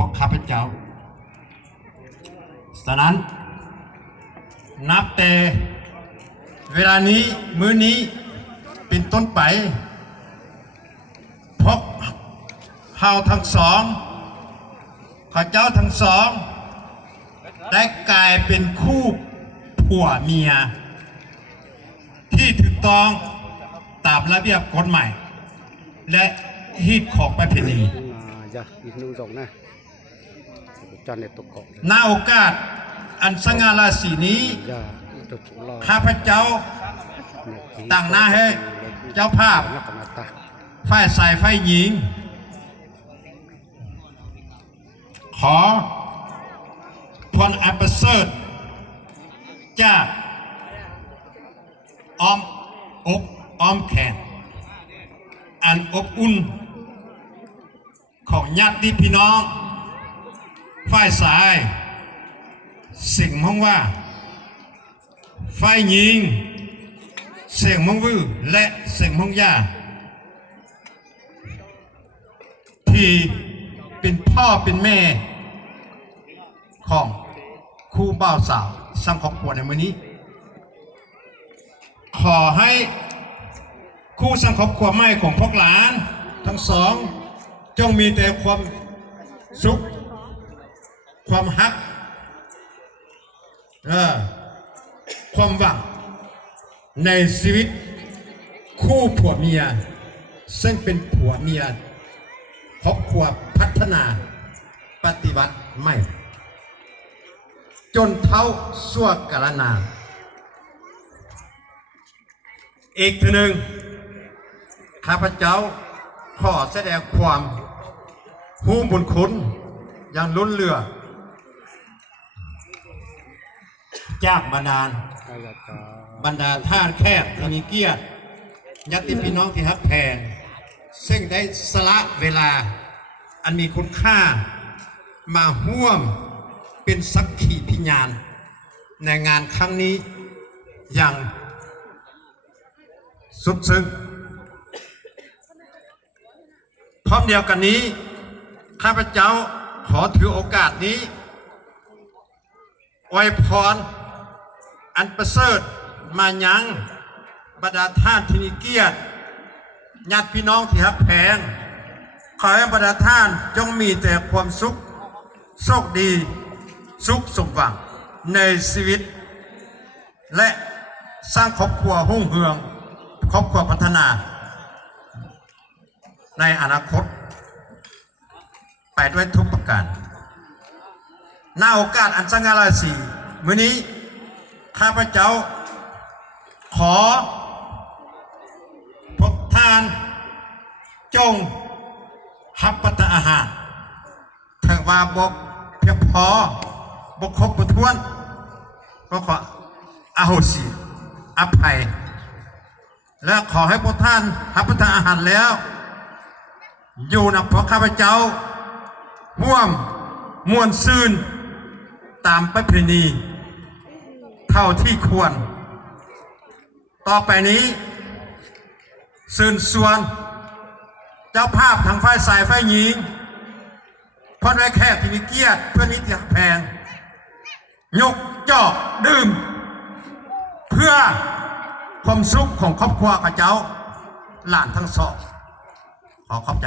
พวกข้าพเจ้าฉะนั้นนับแต่เวลานี้มื้อนี้เป็นต้นไปพวกเฮาทั้งสองข้าเจ้าทั้งสองได้กลายเป็นคู่ผัวเมียที่ถูกต้องตามระเบียบกฎหมายและฮีตของประเพณีณโอกาสอันสง่าราศีนี้ข้าพเจ้าตั้งหน้าให้เจ้าภาพฝ่ายชายฝ่ายหญิงขอพรอันประเสริฐจากอ้อมอกอ้อมแขนอันอบอุ่นของญาติพี่น้องฝ่ายชายสิ่งมองว่าฝ่ายหญิงเสียงมองวือและเสียงมองยาที่เป็นพ่อเป็นแม่ของคู่บ่าวสาวสังครอบครัวในมื้อนี้ขอให้คู่สังครอบครัวใหม่ของพวกหลานทั้งสองจงมีแต่ความสุขความฮักความหวังในชีวิตคู่ผัวเมียซึ่งเป็นผัวเมียครอบครัวพัฒนาปฏิวัติใหม่จนเท่าสั่วกาลนานอีกทีหนึ่งข้าพเจ้าขอแสดงความผู้บุญคุณอย่างล้นเหลือจากบรรดาท่านแคบที่มีเกียรติญาติพี่น้องที่ฮักแพงซึ่งได้สละเวลาอันมีคุณค่ามาร่วมเป็นสักขีพยานในงานครั้งนี้อย่างสุดซึ้งพร้อมเดียวกันนี้ข้าพเจ้าขอถือโอกาสนี้อวยพรอันประเสริฐมายังบรรดาท่านที่มีเกียรติญาติพี่น้องที่ฮักแพงขอให้บรรดาท่านจงมีแต่ความสุขโชคดีสุขสมหวังในชีวิตและสร้างครอบครัวรุ่งเรืองครอบครัวพัฒนาในอนาคตไปด้วยทุกประการณโอกาสอันสง่าราศีมื้อนี้ข้าพเจ้าขอพวกท่านจงรับประทานอาหารถึงว่าบกเพียงพอบกครบถ้วนก็ขออโหสิอภัยและขอให้พวกท่านรับประทานอาหารแล้วอยู่ในพวกข้าพเจ้าร่วมมวลซืนตามประเพณีเท่าที่ควรต่อไปนี้ซืนส่วนเจ้าภาพทางฝ่ายชายฝ่ายหญิงพรไว้แค่ที่มีเกียรติเพื่อนนิติแพงยกจอกดื่มเพื่อความสุขของครอบครัวกับเจ้าหลานทั้งสองขอขอบใจ